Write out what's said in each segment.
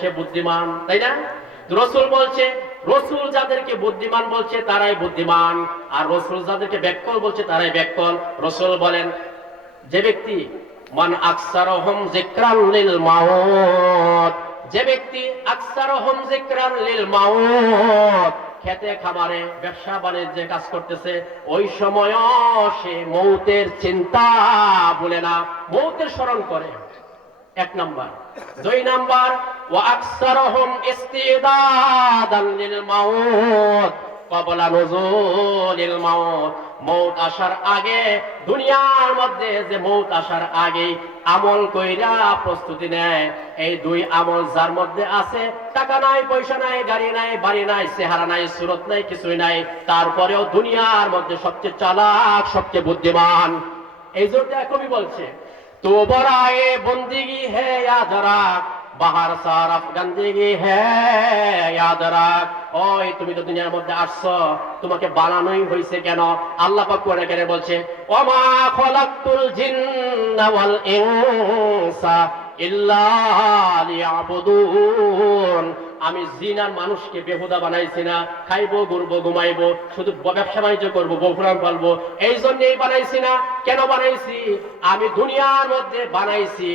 সে বুদ্ধিমান, তাই না? রসুল বলছে, রসুল যাদেরকে বুদ্ধিমান বলছে তারাই বুদ্ধিমান, আর রসুল যাদেরকে ব্যাকল বলছে তারাই ব্যাকল। রসুল বলেন, যে ব্যক্তি, মান আকসারহম যিকরান লিল মাউত। যে ব্যক্তি আকসারহম যিকরান লিল মাউত, খেতে খামারে ব্যবসা বাণিজ্যে কাজ করতেছে, ওই সময় সে মৌতের চিন্তা বলে না, মৌতের স্মরণ করে। এক নাম্বার। দুই নাম্বার واكثرهم استعدادا للموت قبل نزول الموت. মৌত আসার আগে, দুনিয়ার মধ্যে যে মৌত আসার আগে আমল কইরা প্রস্তুতি নেয়। এই দুই আমল যার মধ্যে আছে, টাকা নাই, পয়সা নাই, গাড়ি নাই, বাড়ি নাই, চেহারা নাই, সুরত নাই, কিছুই নাই, তারপরেও দুনিয়ার মধ্যে সবচেয়ে চালাক, সবচেয়ে বুদ্ধিমান। এই জন্য কবি বলছে তো বরায়ে বন্দিগি হে আজরা বাহার সারাফ গন্দিগি হে, ইয়াদ রাখ। ওই তুমি তো দুনিয়ার মধ্যে আসছো, তোমাকে বানানোই হয়েছে কেন? আল্লাহ পাক কেন বলছে, ওমা খলাকতুল জিন্না ইনসা আমি জিনার মানুষকে বেহুদা বানাইছি না, খাইবো, ঘুরবো, ঘুমাইবো, শুধু ব্যবসা বাণিজ্য করব বৌফুরাম পালবো এই জন্যই বানাইছি না। কেন বানাইছি? আমি দুনিয়ার মধ্যে বানাইছি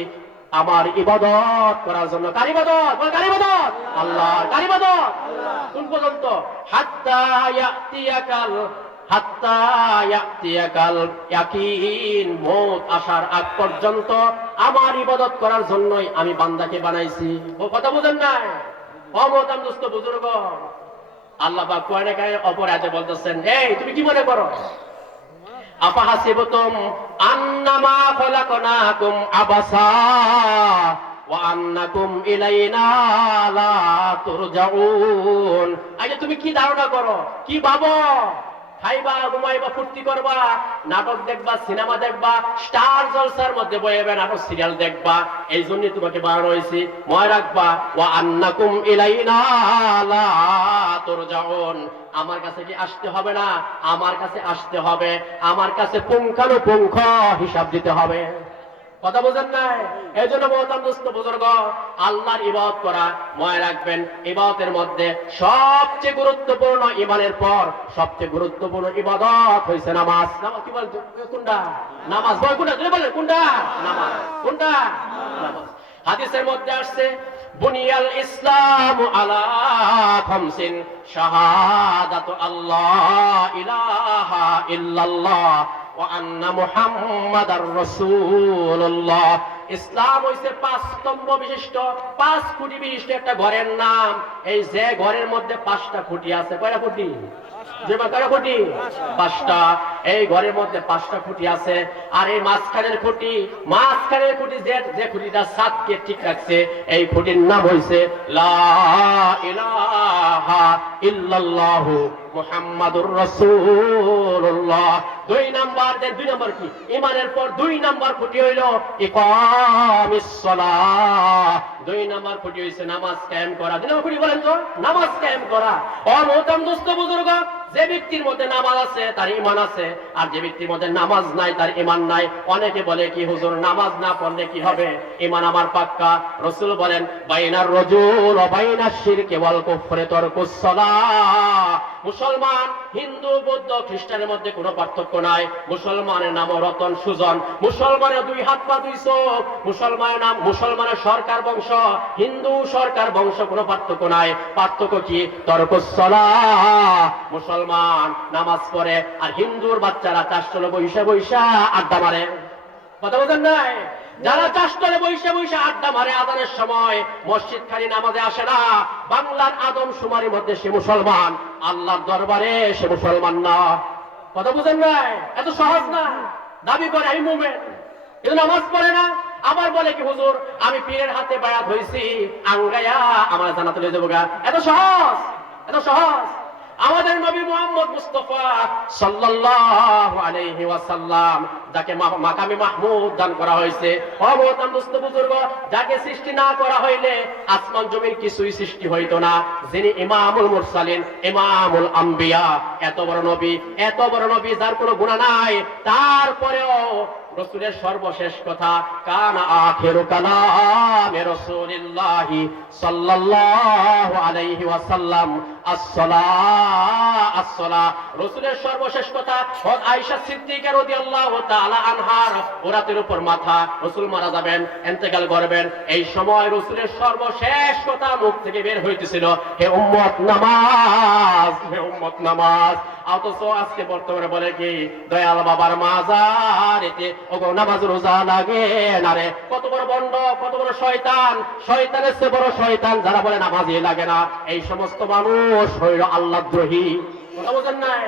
আমার ইবাদত করার জন্য। আল্লাহ। কোন পর্যন্ত? আগ পর্যন্ত আমার ইবাদত করার জন্যই আমি বান্দাকে বানাইছি। ও কথা বুঝেন নাই? অমতাম দুস্থ বুজুর্গ। আল্লাহ পাক কোরআনে কায়ে অপরাধে বলতেছেন, এই, তুমি কি মনে করো? আচ্ছা তুমি কি ধারণা করো? কি ভাবো? খাইবা, ঘুমাইবা, ফুর্তি করবা, নাটক দেখবা, সিনেমা দেখবা, স্টার জলসার মধ্যে বইবে নাটক, সিরিয়াল দেখবা, এই জন্য তোমাকে বানানো হয়েছে। মনে রাখবা, ওয়া আন্নাকুম ইলাইনা লা তুরজাউন। আমার কাছে কি আসতে হবে না? আমার কাছে আসতে হবে। আমার কাছে পুঙ্খানুপুঙ্খ হিসাব দিতে হবে। কথা বোঝেন নাই? এই জন্য মহতাম দোস্ত বুজুর্গ, আল্লাহর ইবাদত করা, মনে রাখবেন, ইবাদতের মধ্যে সবচেয়ে গুরুত্বপূর্ণ ইমানের পর সবচেয়ে গুরুত্বপূর্ণ ইবাদত হয়েছে নামাজ। নামাজ কি বল কোনটা? নামাজ। বল কোনটা? বলেন, কোনটা? নামাজ। কোনটা? নামাজ। হাদিসের মধ্যে আসছে বুনিয়াল ইসলাম আলা খামসিন শাহাদাতু আল্লাহ ইলাহা ইল্লাল্লাহ ওয়া আন্না মুহাম্মাদার রাসূলুল্লাহ। ইসলাম হইছে পাঁচ স্তম্ভ বিশিষ্ট পাঁচ খুঁটি বিশিষ্ট একটা ঘরের নাম। এই যে ঘরের মধ্যে পাঁচটা খুঁটি আছে কয়টা খুঁটি? যে কয়টা খুঁটি? পাঁচটা। এই ঘরের মধ্যে পাঁচটা খুঁটি আছে, আর এই মাঝখানের খুঁটি মাঝখানের খুঁটি যে যে খুঁটিটা সাতকে ঠিক রাখছে, এই খুঁটির নাম হইছে ইল্লাল্লাহু মুহাম্মাদুর রাসূলুল্লাহ। দুই নাম্বার দেন দুই নাম্বার কি ইমানের পর দুই নাম্বার খুঁটি হইল ইকামিস দুই নাম্বার খুঁটি হইছে নামাজ কায়েম করা। খুঁটি বলেন তো, নামাজ কায়েম করা। ও মোহতাম দোস্ত বুজুর্গ, যে ব্যক্তির মধ্যে নামাজ আছে, তার ইমান আছে। আর যে ব্যক্তির মধ্যে নামাজ নাই, তার ইমান নাই, অনেকে বলে কি, হুজুর, নামাজ না পড়লে কি হবে? ইমান আমার পাক্কা। রসুল বলেন, বাইনার রজুল বাইনার শিরকে ওয়াল কুফরে তরকুস সালাহ মুসলমান, হিন্দু, বৌদ্ধ, খ্রিস্টানের মধ্যে কোনো পার্থক্য নাই। মুসলমানের নাম রতন সুজন। মুসলমানের দুই হাত পা, দুই চোখ। মুসলমানের নাম, মুসলমানের সরকার বংশ। হিন্দু সরকার বংশ কোনো পার্থক্য নাই। পার্থক্য কি? তর্কসলা মুসলমান নামাজ পড়ে আর হিন্দুর বাচ্চারা চাষ চলে বৈশা বৈশা আড্ডা মারে। কথা বলেন নাই? যারা চাষতলে বৈশে বৈশে আড্ডা মারে আদানের সময় মসজিদ খালি নামাজে আসে না। বাংলার আদম সুমারির মধ্যে সে মুসলমান, আল্লাহর দরবারে সে মুসলমান না। কথা বুঝেন নাই? এত সহজ না? দাবি করে আমি মুভমেন্ট কিন্তু নামাজ পড়ে না। আবার বলে কি, হুজুর, আমি পীরের হাতে বায়াত হয়েছি আঙ্গায়া আমার জানা তুলে দেবো গা। এত সহজ এত সহজ। আমাদের নবী মোহাম্মদ মুস্তফা সাল্লাল্লাহু আলাইহি ওয়াসাল্লাম, যাকে মাকামে মাহমুদ দান করা হয়েছে। অবতাম দুস্থ বুজুর্গ, যাকে সৃষ্টি না করা হইলে আসমান জমির কিছুই সৃষ্টি হইতো না। যিনি ইমামুল মুরসালিন, ইমামুল আম্বিয়া। এত বড় নবী, এত বড় নবী যার কোনো গুণা নাই। তারপরেও রসুলের সর্বশেষ কথা, কান আখেরু কালামে রসুলিল্লাহি সাল্লাল্লাহু আলাইহি ওয়াসাল্লাম আসসালাহ আসসালাহ রসুলের সর্বশেষ কথা সিদ্দিকা তাআলা আনহার ওরাতের উপর মাথা, রসুল মারা যাবেন করবেন এই সময় রসুলের সর্বশেষ কথা মুখ থেকে বের হইতেছিল, হে উম্মত নামাজ, হে উম্মত নামাজ। অথচ আজকে বর্তমানে বলে কি, দয়াল বাবার মাজার এতে, ওগো নামাজ রোজা লাগে না রে। কত বড় বন্ড, কত বড় শয়তান, শয়তানের চেয়ে বড় শয়তান যারা বলে নামাজই লাগে না। এই সমস্ত মানুষ হইল আল্লাহ দ্রোহী। বোঝেন নাই?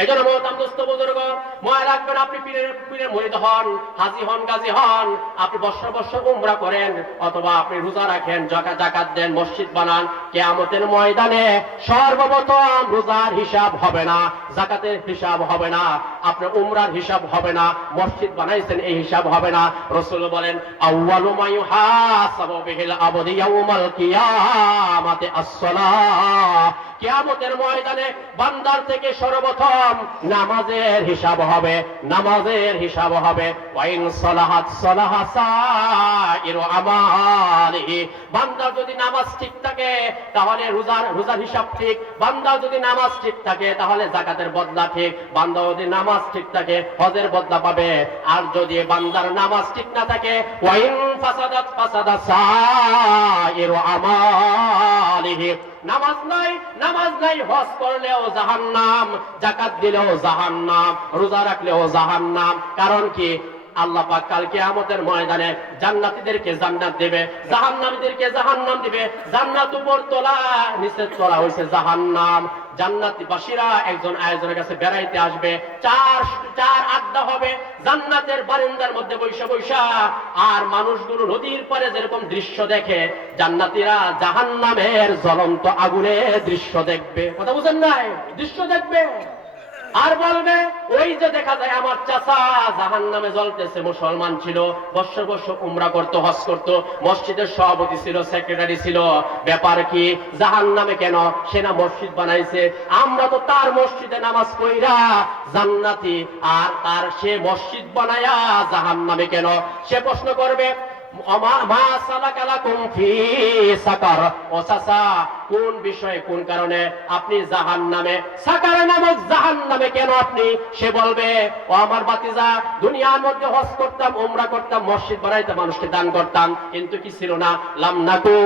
এই জন্য মহতাম দোস্ত বুজুর্গ, মনে রাখবেন আপনি পীরের পীরের মরিদ হন, হাজি হন, গাজী হন, আপনি বৎসর বৎসর উমরা করেন, অথবা আপনি রোজা রাখেন, জাকা, জাকাত দেন, মসজিদ বানান, কেয়ামতের ময়দানে সর্বপ্রথম রোজার হিসাব হবে না, জাকাতের হিসাব হবে না, আপনার উমরার হিসাব হবে না, মসজিদ বানাইছেন, এই হিসাব হবে না। রসুল বলেন, আউয়ালু মা ইউহাসাবু বিহিল আবদি ইয়াউমাল কিয়ামাতি আস-সালাহ। কিয়ামতের ময়দানে বান্দার থেকে সর্বপ্রথম নামাজের হিসাব হবে, নামাজের হিসাব হবে। ওয়াইন সালাহাত সালাহা সাইরু আমালিহি। যদি নামাজ ঠিক থাকে, তাহলে রোজার রোজার হিসাব ঠিক। বান্দার যদি নামাজ ঠিক থাকে, তাহলে জাকাতের বদলা ঠিক। বান্দা যদি নামাজ ঠিক থাকে, হজের বদলা পাবে। আর যদি বান্দার নামাজ ঠিক না থাকে, ওয়াইন ফাসাদাত ফাসাদা সাইরু আমালিহি। নামাজ নাই নামাজ নাই, হজ করলেও জাহান নাম জাকাত দিলেও জাহান নাম রোজা রাখলেও জাহান নাম কারণ কি? আল্লাহ পাক কালকে আমাদের ময়দানে জান্নাতীদেরকে জান্নাত দেবে, জাহান্নামীদেরকে জাহান্নাম দিবে। জান্নাত উপর তোলা নিচে তোলা হয়েছে জাহান্নাম। জান্নাতি বাসীরা একজন আয়োজনের কাছে বেড়াইতে আসবে। চার চার আড্ডা হবে, জান্নাতের বারিন্দার মধ্যে বৈশা বৈশা। আর মানুষগুলো নদীর পারে যেরকম দৃশ্য দেখে, জান্নাতীরা জাহান্নামের জ্বলন্ত আগুনের দৃশ্য দেখবে। কথা বুঝেন নাই? দৃশ্য দেখবে। আর বলবে, ওই যে দেখা যায় আমার চাচা জাহান নামে জ্বলতেছে, মুসলমান ছিল বৎসর বৎসর উমরা করতো, হজ করতো, মসজিদের সভাপতি ছিল, সেক্রেটারি ছিল। ব্যাপার কি, জাহান নামে কেন সে না মসজিদ বানাইছে? আমরা তো তার মসজিদে নামাজ কইরা জান্নাতি, আর তার সে মসজিদ বানায়া জাহান নামে কেন? সে প্রশ্ন করবে আমার বাতিজা, দুনিয়ার মধ্যে হজ করতাম, উমরা করতাম, মসজিদ বানাইতাম, মানুষকে দান করতাম, কিন্তু কি ছিল না? লাম নাকু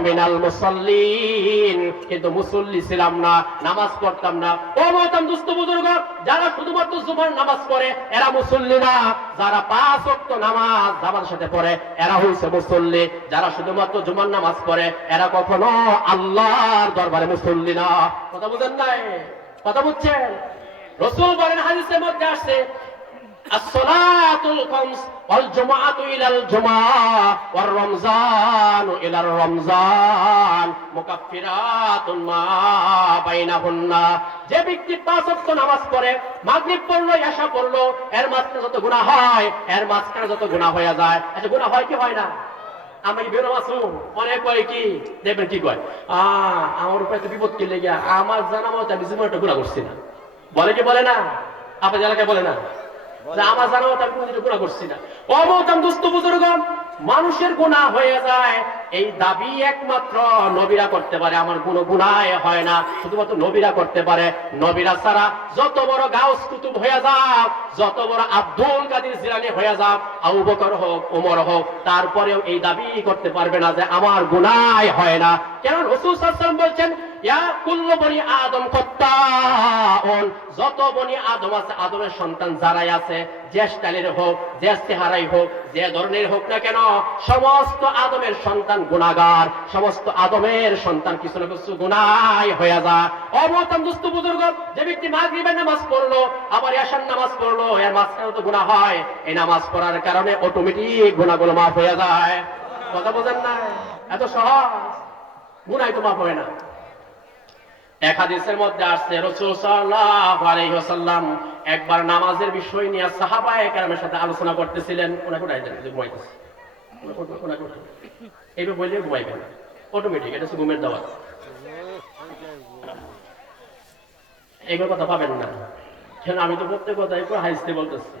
মিনাল মুসাল্লিন। কিন্তু মুসল্লি ছিলাম না, নামাজ পড়তাম না। ও মহতাম দুস্থ বুজুর্গ, যারা শুধুমাত্র জুমার নামাজ পড়ে, এরা মুসল্লি না। যারা পাঁচ ওয়াক্ত নামাজ জামার সাথে পড়ে, এরা হইছে মুসল্লি। যারা শুধুমাত্র জুমার নামাজ পড়ে, এরা কখনো আল্লাহর দরবারে মুসল্লি না। কথা বুঝেন নাই? কথা বুঝছেন? রসুল বলেন হাদিসের মধ্যে আসছে الصلاة الخمس والجمعة إلى الجمعة والرمضان إلى الرمضان مكفرات ما بينهن যে ব্যক্তি পাঁচ ওয়াক্ত নামাজ পড়ে মাগরিব পড়লো এশা পড়লো এর মাঝখানে যত গুনাহ হয় এর মাঝখানে যত গুনাহ হয়ে যায় আচ্ছা গুনাহ হয় কি হয় না আমি বেরো মাসুম অনেক কয় কি দেখবেন কি কয় আহ আমার উপরে একটা বিপদ কি লেগে আমার জানা মতো আমি জীবনে একটা গুণা করছি না বলে কি বলে না আপনার এলাকায় বলে না আমার জানা তার কোনো কিছু গুণা করছি না। অবতাম দুস্থ বুজুর্গ, মানুষের গুণা হয়ে যায়। এই দাবি একমাত্র নবীরা করতে পারে, আমার কোনো গুণায় হয় না। শুধুমাত্র নবীরা করতে পারে। নবীরা ছাড়া যত বড় গাউস কুতুব হয়ে যাক, যত বড় আব্দুল কাদির জিলানি হয়ে যাক, আবু বকর হোক, ওমর হোক, তারপরেও এই দাবি করতে পারবে না যে আমার গুনায় হয় না। কেন রসুল সাল্লাম বলছেন যত বনি আদম আছে, আদমের সন্তান যারাই আছে, যে হোক, যে চেহারাই হোক, যে ধরনের হোক না কেন, সমস্ত আদমের সন্তান গুণাগার, সমস্ত আদমের সন্তান কিছু না কিছু গুনাই হয়ে যায় অমতাম দুস্থ বুজুর্গ, যে ব্যক্তি মাগরিবের নামাজ পড়ল, আবার এশার নামাজ পড়ল, এর মাঝখানে তো গুনাহ হয়। এই নামাজ পড়ার কারণে অটোমেটিক গুণাগুলো মাফ হয়ে যায়। কথা বোঝেন না? এত সহজ। গুনাই তো মাফ হয় না। এক হাদিসের মধ্যে আসছে, রসুল সাল্লাল্লাহু আলাইহি ওয়াসাল্লাম একবার নামাজের বিষয় নিয়ে সাহাবায়ে কেরামের সাথে আলোচনা করতেছিলেন। ওনা কোথায় যান যে ঘুমাইতেছে। এইভাবে বললে অটোমেটিক এটা হচ্ছে ঘুমের কথা পাবেন না। কেন, আমি তো প্রত্যেক কথা একটু হাইস্তে বলতেছি।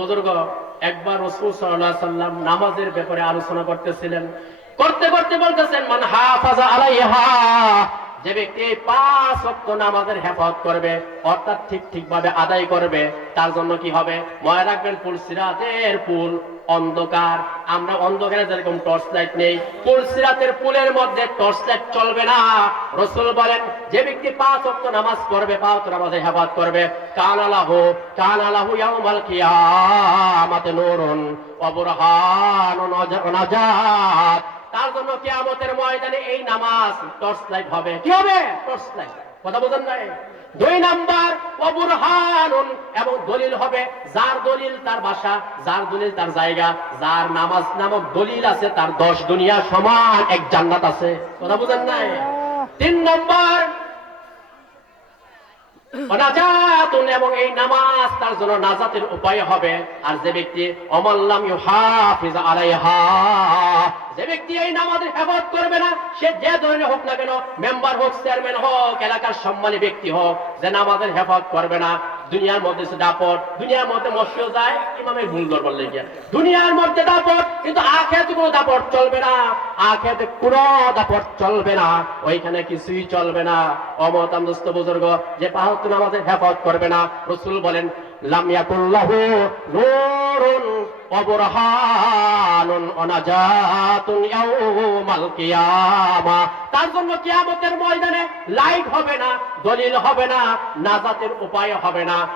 বুজুর্গ একবার রসুল সাল্লাহ সাল্লাম নামাজের ব্যাপারে আলোচনা করতেছিলেন। করতে করতে বলতেছেন, মান হাফাজা আলাইহা। যে ব্যক্তি এই পাঁচ ওয়াক্ত নামাজের হেফাজত করবে, অর্থাৎ ঠিক ঠিক ভাবে আদায় করবে, তার জন্য কি হবে? মনে রাখবেন পুল সিরাতের পুল অন্ধকার। আমরা অন্ধকারে যেরকম টর্চ লাইট নেই পুল সিরাতের পুলের মধ্যে টর্চ লাইট চলবে না। রসুল বলেন, যে ব্যক্তি পাঁচ ওয়াক্ত নামাজ পড়বে, পাঁচ নামাজে হেফাজত করবে। কান আলাহু কান আলাহু ইয়াউমাল কিয়ামাতে নূরুন ওয়া নাজাত। তার জন্য কেয়ামতের ময়দানে এই নামাজ টর্চ লাইট হবে। কি হবে? টর্চ লাইট কথা বোঝেন নাই? দুই নাম্বার অবুরহানুন এবং দলিল হবে। যার দলিল তার বাসা যার দলিল তার জায়গা যার নামাজ নামক দলিল আছে তার দশ দুনিয়া সমান এক জান্নাত আছে। কথা বুঝেন নাই? তিন নম্বর এবং এই নামাজ তার জন্য নাজাতের উপায় হবে। আর যে ব্যক্তি অমাল্লাম ইউহাফিজ আলাইহা, যে ব্যক্তি এই নামাজের হেফাজত করবে না, সে যে ধরনের হোক না কেন, মেম্বার হোক, চেয়ারম্যান হোক, এলাকার সম্মানী ব্যক্তি হোক, যে নামাজের হেফাজত করবে না দুনিয়ার মধ্যে দাপট, দুনিয়ার মধ্যে মৎস্য যায় ইমামের ভুল দরবার লেগে দুনিয়ার মধ্যে দাপট, কিন্তু আখেতে কোনো দাপট চলবে না। আখেতে কোনো দাপট চলবে না। ওইখানে কিছুই চলবে না। অমতাম দোস্ত বুজুর্গ যে পাহত নামাজের হেফাজত করবে না। রসুল বলেন তার জন্য কিয়ামতের ময়দানে লাইট হবে না, দলিল হবে না, নাজাতের উপায় হবে না।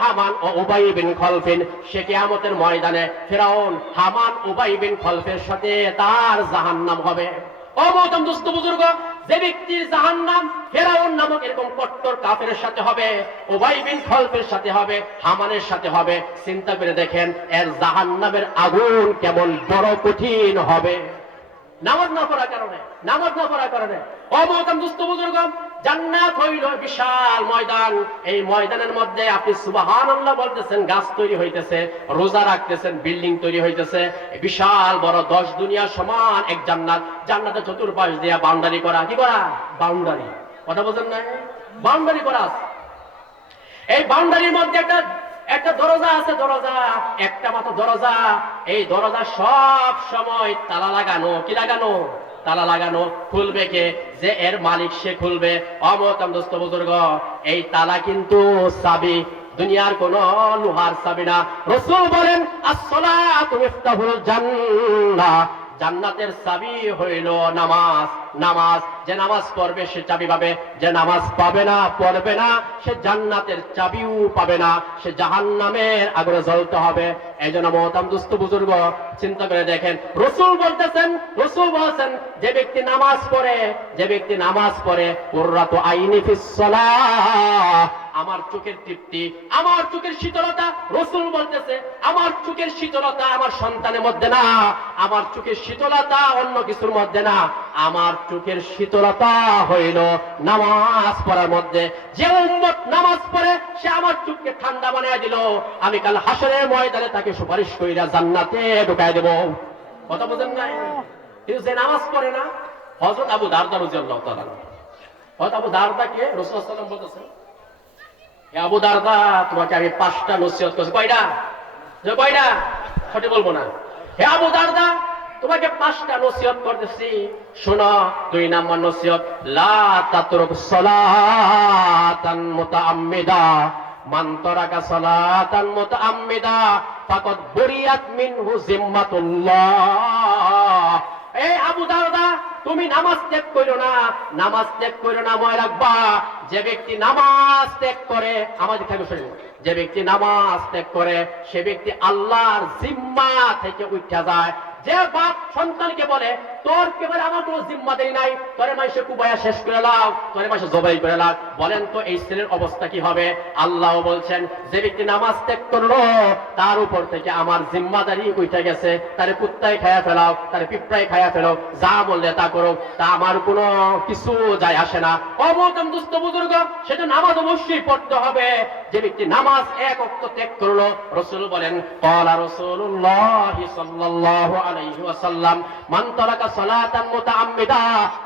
হামান বিন খলফিন। সে ময়দানে হামান বিন খলফের সাথে তার জাহান্নাম হবে। ও দুস্থ বুজুর্গ যে ব্যক্তির জাহান্নাম ফেরাউন নামক এরকম কট্টর কাফের সাথে হবে ওবাই বিন খলফের সাথে হবে, হামানের সাথে হবে। চিন্তা করে দেখেন, এর জাহান্নামের আগুন কেমন বড় কঠিন হবে। নামাজ না পড়ার কারণে, নামাজ না পড়ার কারণে। অবতাম দুস্থ বুজুর্গ জান্নাত হইল বিশাল ময়দান। এই ময়দানের মধ্যে আপনি সুবাহানাল্লাহ বলতেছেন, গাছ তৈরি হইতেছে, রোজা রাখতেছেন, বিল্ডিং তৈরি হইতেছে। বিশাল বড় দশ দুনিয়া সমান এক জান্নাত। জান্নাতে চতুর্পাশ দিয়া বাউন্ডারি করা। কি করা? বাউন্ডারি। কথা বোঝেন না বাউন্ডারি করা আছে। এই বাউন্ডারির মধ্যে একটা একটা দরজা আছে, দরজা। একটা মাত্র দরজা। এই দরজা সব সময় তালা লাগানো। কি লাগানো? তালা লাগানো খুলবে কে? যে এর মালিক সে খুলবে। অমতাম দোস্ত বুজুর্গ, এই তালা কিন্তু চাবি দুনিয়ার কোন লোহার চাবি না। রসুল বলেন আসলা তুমি জান্নাহ। জান্নাতের চাবি হইল নামাজ। নামাজ, যে নামাজ পড়বে সে চাবি পাবে। যে নামাজ পাবে না, পড়বে না, সে জান্নাতের চাবিও পাবে না। সে জাহান্নামের আগুনে জ্বলতে হবে। এই জন্য মহতাম দুস্থ বুজুর্গ, চিন্তা করে দেখেন, রসুল বলতেছেন, রসুল বলছেন, যে ব্যক্তি নামাজ পড়ে, যে ব্যক্তি নামাজ পড়ে, কুররাতু আইনি ফিস সালাহ। আমার চোখের তৃপ্তি, আমার চোখের শীতলতা, রসুল বলতেছে, আমার চোখের শীতলতা আমার সন্তানের মধ্যে না, আমার চোখের শীতলতা অন্য কিছুর মধ্যে না, আমার চোখের শীতলতা হইল নামাজ পড়ার মধ্যে। যে উম্মত নামাজ পড়ে, সে আমার চোখকে ঠান্ডা বানিয়ে দিল। আমি কাল হাসরের ময়দানে তাকে সুপারিশ কইরা জান্নাতে ঢুকাই দেব। কথা বোঝেন নাই? কিন্তু যে নামাজ পড়ে না হজরত আবু দারদা রাদিয়াল্লাহু তাআলা। হযরত আবু দারদাকে রাসূল সাল্লাল্লাহু আলাইহি ওয়াসাল্লাম বলতেছেন আবু দারদা, তোমাকে আমি পাঁচটা নসিহত করছি। কয়টা? যে কয়টা? সঠিক বলব না। হে আবু দারদা, তোমাকে পাঁচটা নসিহত করতেছি। শোনো, দুই নাম্বার নসিহত, লা তাতরুক সালাতান মুতাআম্মিদা। মান তারাকা সালাতান মুতাআম্মিদা, ফাকাদ বুরিয়াত মিনহু জিম্মাতুল্লাহ। এই আবু দারদা তুমি নামাজ ত্যাগ করো না, নামাজ ত্যাগ করো না, মনে রাখবা, যে ব্যক্তি নামাজ ত্যাগ করে, আমাদের থেকে শুনব যে ব্যক্তি নামাজ ত্যাগ করে, সে ব্যক্তি আল্লাহর জিম্মা থেকে উঠা যায়। যে বাপ সন্তানকে বলে তোর কেবল আমার কোনো জিম্মাদারি নাই। তোরে মাসে কুবায়া শেষ করে লাও, তোরে মাসে জবাই করে লাও। বলেন তো এই ছেলের অবস্থা কি হবে? আল্লাহ বলছেন, যে ব্যক্তি নামাজ ত্যাগ করল, তার উপর থেকে আমার জিম্মাদারি উঠে গেছে। তারে কুত্তায় খায়া ফেলাও, তারে পিঁপড়ায় খায়া ফেলাও, যা বললে তা করো। তা আমার কোনো কিছু যায় আসে না। অমতম দুস্থ বুজুর্গ সেটা নামাজ অবশ্যই পড়তে হবে। যে ব্যক্তি নামাজ এক অক্ত ত্যাগ করল, রসুল বলেন কলা রসুল্লাহ সাল্লাল্লাহু আলাইহি ওয়াসাল্লাম, মান সালাতান মুতাআম্মিদা।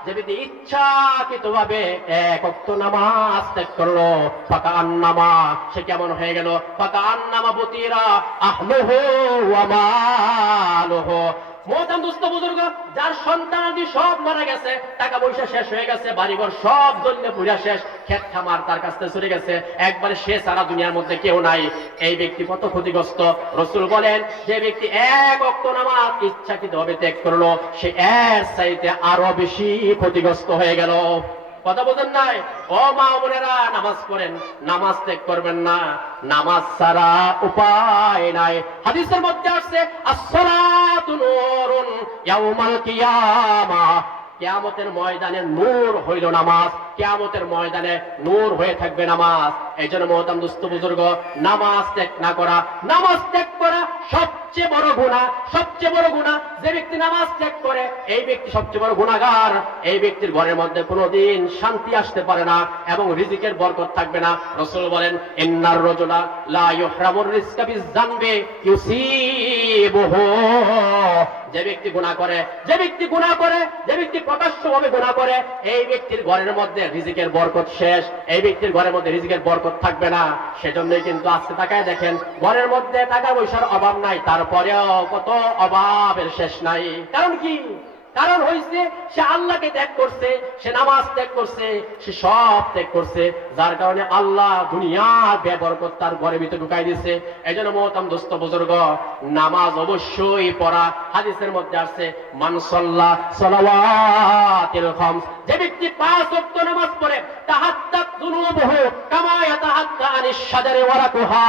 যে ব্যক্তি ইচ্ছাকৃতভাবে এক অক্ত নামাজ ত্যাগ করল কেমন হয়ে গেল? ফাকা বুতিরা আহলুহু ওয়া মোহতাম দুস্থ বুজুর্গ, যার সন্তান আদি সব মারা গেছে, টাকা পয়সা শেষ হয়ে গেছে, বাড়িঘর সব জন্য পুরা শেষ তার চলে গেছে। একবারে সে সারা দুনিয়ার মধ্যে কেউ নাই। এই ব্যক্তি কত ক্ষতিগ্রস্ত? রসুল বলেন, যে ব্যক্তি এক অক্ত নামাজ ইচ্ছাকৃত ভাবে ত্যাগ করল, সে এর চাইতে আরও বেশি ক্ষতিগ্রস্ত হয়ে গেল। কথা বলেন নাই ও মা বোনেরা, নামাজ পড়েন, নামাজ ত্যাগ করবেন না। নামাজ ছাড়া উপায় নাই। হাদিসের মধ্যে আসছে, আসসালাতু নূরুন ইয়াউমাল কিয়ামা। কিয়ামতের ময়দানে নূর হইল নামাজ। কিয়ামতের ময়দানে নূর হয়ে থাকবে নামাজ। এই জন্য মহতাম দুস্থ বুজুর্গ, নামাজ ত্যাগ না করা, নামাজ ত্যাগ করা সবচেয়ে বড় গুণা সবচেয়ে বড় গুণা যে ব্যক্তি নামাজ ত্যাগ করে, এই ব্যক্তি সবচেয়ে বড় গুণাগার এই ব্যক্তির ঘরের মধ্যে কোনোদিন শান্তি আসতে পারে না এবং রিজিকের বরকত থাকবে না। রসুল বলেন, ইন্নার রজুলা লা ইউহরামুর রিজকা বিযানবি ইউসিবুহু যে ব্যক্তি গুণা করে, যে ব্যক্তি গুণা করে, যে ব্যক্তি প্রকাশ্যভাবে গুণা করে, এই ব্যক্তির ঘরের মধ্যে রিজিকের বরকত শেষ। এই ব্যক্তির ঘরের মধ্যে রিজিকের বরকত থাকবে না। সেজন্যই কিন্তু আজকে তাকায় দেখেন, ঘরের মধ্যে টাকা পয়সার অভাব নাই, তারপরেও কত অভাবের শেষ নাই। কারণ কি? কারণ হয়েছে সে আল্লাহকে ত্যাগ করছে, সে নামাজ ত্যাগ করছে, সে সব ত্যাগ করছে, যার কারণে আল্লাহ দুনিয়া বেবরকত তার ঘরের ভিতরে ঢুকাই দিছে। এই জন্য মহতাম দোস্ত বুজুর্গ, নামাজ অবশ্যই পড়া। হাদিসের মধ্যে আসছে মানসল্লাহ যে ব্যক্তি পাঁচ ওয়াক্ত নামাজ পড়ে কামা আনিশ শাজারি ওয়ারাকুহা।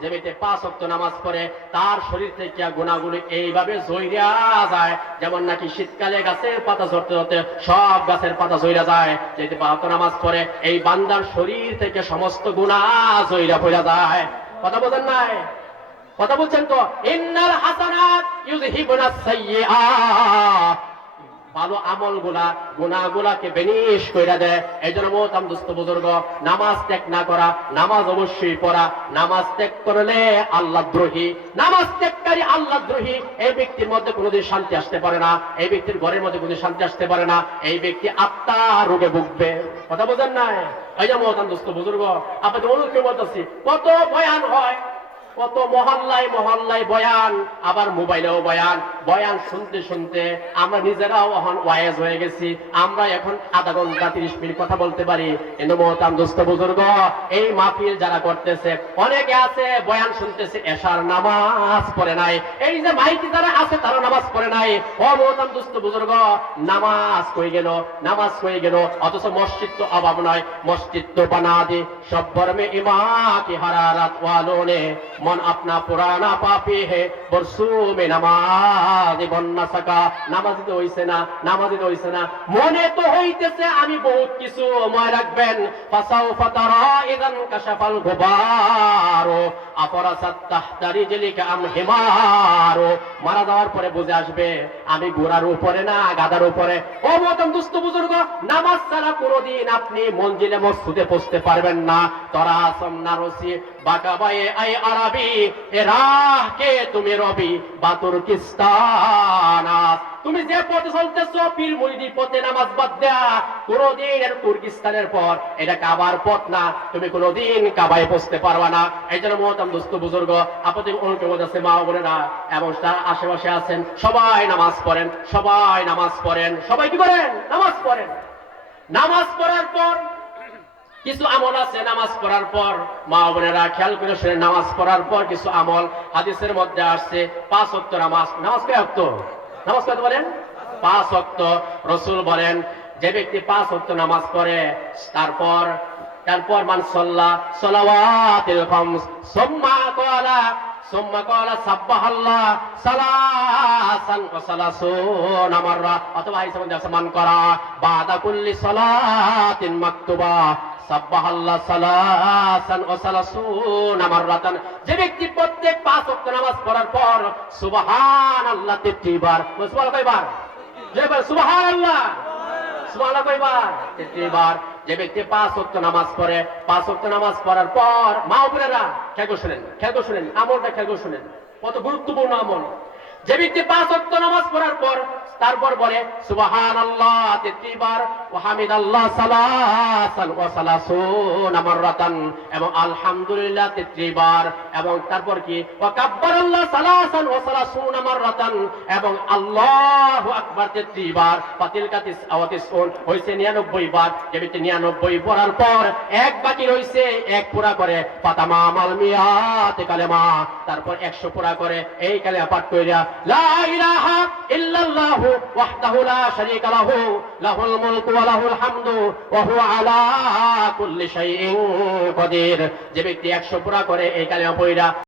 যে ব্যক্তি পাঁচ ওয়াক্ত নামাজ পড়ে, তার শরীর থেকে গুণাগুলি এইভাবে জইরা যায়। যেমন নাকি শীতকালে গাছের পাতা ঝরতে ঝরতে সব গাছের পাতা জইরা যায়। যেতে পাঁচ নামাজ পড়ে, এই বান্দার শরীর থেকে সমস্ত গুণা জইরা পড়া যায়। কথা বোঝেন নাই? কথা বলছেন তো? ইন্নাল হাসানাত ইউযহিবুনাস সাইয়্যাত ভালো আমলগুলা গুনা গুলাকে বেনিশ কইরা দেয়। এই জন্য মোহতাম দুস্থ বুজুর্গ, নামাজ ত্যাগ না করা, নামাজ অবশ্যই পড়া, নামাজ ত্যাগ করলে আল্লাহ দ্রোহী। নামাজ ত্যাগকারী আল্লাহ দ্রোহী, এই ব্যক্তির মধ্যে কোনোদিন শান্তি আসতে পারে না, এই ব্যক্তির ঘরের মধ্যে কোনোদিন শান্তি আসতে পারে না, এই ব্যক্তি আত্মা রোগে ভুগবে। কথা বোঝেন নাই? এই যে মোহতাম দুস্থ বুজুর্গ, আপনাদের অনুরোধ বলতেছি, কত বয়ান হয়? কত মহল্লায় মহল্লায় বয়ান, আবার মোবাইলেও বয়ান। বয়ান শুনতে শুনতে আমরা নিজেরাও এখন ওয়াইজ হয়ে গেছি। আমরা এখন আধা ঘণ্টা তিরিশ মিনিট কথা বলতে পারি। এনে মহতাম দোস্ত বুজুর্গ, এই মাহফিল যারা করতেছে, অনেকে আছে বয়ান শুনতেছে এসার নামাজ পড়ে নাই। এই যে মাইকি যারা আছে, তারা নামাজ পড়ে নাই। ও মহতাম দোস্ত বুজুর্গ, নামাজ হয়ে গেল? নামাজ হয়ে গেল? অথচ মসজিদ তো অভাব নয়। মসজিদ তো বানা দি সব ধর্মে ইমা কি হারারাত ওয়ালো নে मन अपना पुराना पापी है बरसू में नमाज बन না সকা নামাজি তো হইছে না নামাজি তো হইছে না মনে তো হইতেছে আমি বহুত কিছু মনে রাখবেন ফাসাউ ফাতারা ইদান কাশাফাল গুবারো আপরাসাত তাহতা রিজলিকা আম হিমারো মারা যাওয়ার পরে বুঝে আসবে আমি ঘোড়ার উপরে না গাদার উপরে ও মতম দুস্থ বুজুর্গ নামাজ ছাড়া কোনোদিন আপনি মঞ্জিলে মসজিদে পৌঁছতে পারবেন না তরা আসম না বাঁকা আই আরবি, এ রাহ কে তুমি রবি? বাতুর কিস্তানা তুমি যে পথে চলতেছ, পীর মুরিদি পথে নামাজ বাদ দেয়া। কোনোদিন এর তুর্কিস্তানের পর, এটা কাবার পথ না। তুমি কোনোদিন কাবায় পৌঁছতে পারবা না। এই জন্য মহতাম দুস্থ বুজুর্গ আপনাদের অনুপ্রবোধ আছে, মা বোনেরা, এবং যারা আশেপাশে আছেন, সবাই নামাজ পড়েন, সবাই নামাজ পড়েন। সবাই কি করেন? নামাজ পড়েন। নামাজ পড়ার পর কিছু আমল আছে নামাজ পড়ার পর, মা বোনেরা খেয়াল করে শুনে, নামাজ পড়ার পর কিছু আমল হাদিসের মধ্যে আসছে, পাঁচ অক্ত নামাজ। নামাজ কয় অক্ত নামাজ কত বলেন? পাঁচ অক্ত রসুল বলেন, যে ব্যক্তি পাঁচ অক্ত নামাজ পড়ে, তারপর তারপর মান সল্লা, সলাওয়াতিল খামস, সুম্মা কলা সুম্মা কলা সাব্বাহাল্লাহ সালাসান ওয়া সালাসুন মাররা অথবা এই সম্বন্ধে আছে, মান করা বাদা কুল্লি সালাতিন মাকতুবা সাব্বাহাল্লাহ সালাসান ওয়া সালাসুন মাররাতান যে ব্যক্তি প্রত্যেক পাঁচ ওয়াক্ত নামাজ পড়ার পর সুবহানাল্লাহ 33 বার সুবহানাল্লাহ কয়বার? যেবার সুবহানাল্লাহ। সুবহানাল্লাহ কয়বার? 33 বার যে ব্যক্তি পাঁচ অক্ত নামাজ পড়ে, পাঁচ অক্ত নামাজ পড়ার পর মা উপরেরা খেয়াল শুনেন খেয়াল শুনেন, আমলটা খেগো শুনেন। কত গুরুত্বপূর্ণ আমল। যে ব্যক্তি পাঁচ অক্ত নামাজ পড়ার পর তারপর বলে 33 বার ওয়া হামিদাল্লাহ সালাসান এবং আলহামদুলিল্লাহ 33 এবং তারপর কি ওয়া কাব্বারাল্লাহ সালাসান ওয়া সালাসুন এবং আল্লাহু আকবার 33 বার ফাতিলকা তিসআওয়াতিসউন হইছে 99 বার যে ব্যক্তি 99 পড়ার পর, এক বাকি রইছে, এক পুরা করে কালেমা, তারপর 100 পুরা করে, এই কালেমা পাঠ কইরা, লা ইলাহা ইল্লাল্লাহু ওয়াহদাহু وحده لا شريك له له الملك وله الحمد وهو على كل شيء قدير যে ব্যক্তি 100 পুরা করে এই কালেমা পড়া